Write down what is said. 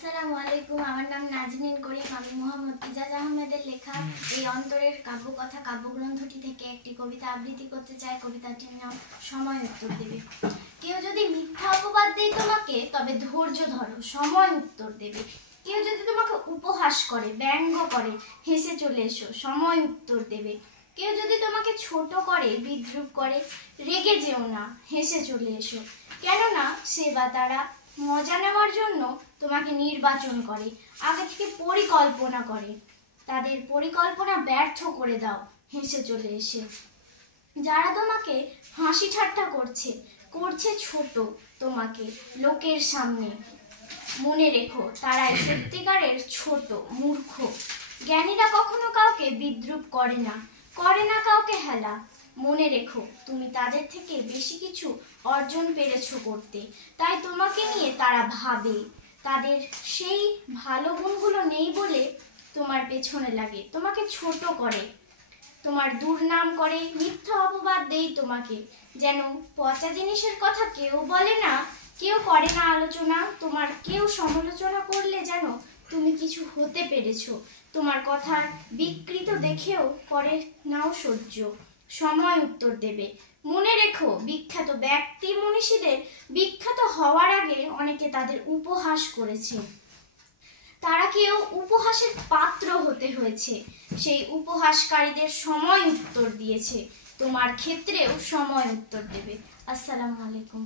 আসসালামু আলাইকুম। আমার নাম নাজনীন করিম। আমি মোহাম্মদ ইজাজ আহমেদের লেখা এই অন্তরের কাব্যকথা কাব্যগ্রন্থটি থেকে একটি কবিতা আবৃত্তি করতে চাই। কবিতাটির নাম সময় উত্তর দেবে। কেউ যদি মিথ্যা অপবাদ দেয় তোমাকে, তবে ধৈর্য ধরো, সময় উত্তর দেবে। কেউ যদি তোমাকে উপহাস করে, ব্যঙ্গ করে, হেসে চলে এসো, সময় উত্তর দেবে। কেউ যদি তোমাকে ছোট করে, বিদ্রূপ করে, রেগে যেও না, হেসে চলে এসো। কেননা সে বা তারা মজা নেওয়ার জন্য তোমাকে নির্বাচন করে, আগে থেকে পরিকল্পনা করে। তাদের পরিকল্পনা ব্যর্থ করে দাও হেসে চলে এসে। যারা তোমাকে হাসি ঠাট্টা করছে ছোট তোমাকে লোকের সামনে, মনে রেখো তারাই সত্যিকারের ছোট, মূর্খ। জ্ঞানীরা কখনো কাউকে বিদ্রূপ করে না কাউকে হেলা। মনে রেখো তুমি তাদের থেকে বেশি কিছু অর্জন পেরেছো করতে, তাই তোমাকে নিয়ে তারা ভাবে। তাদের সেই ভালো গুণগুলো নেই বলে তোমার পেছনে লাগে, তোমাকে ছোট করে, তোমার দুর্নাম করে, মিথ্যা অপবাদ দেই তোমাকে। যেন পচা জিনিসের কথা কেউ বলে না, কেউ করে না আলোচনা। তোমার কেউ সমালোচনা করলে যেন তুমি কিছু হতে পেরেছো, তোমার কথার বিকৃত দেখেও করে নাও সহ্য, সময় উত্তর দেবে। মনে রেখো বিখ্যাত ব্যক্তি মনীষীদের বিখ্যাত হওয়ার আগে অনেকে তাদের উপহাস করেছে, তারা কেউ উপহাসের পাত্র হতে হয়েছে। সেই উপহাসকারীদের সময় উত্তর দিয়েছে, তোমার ক্ষেত্রেও সময় উত্তর দেবে। আসসালামু আলাইকুম।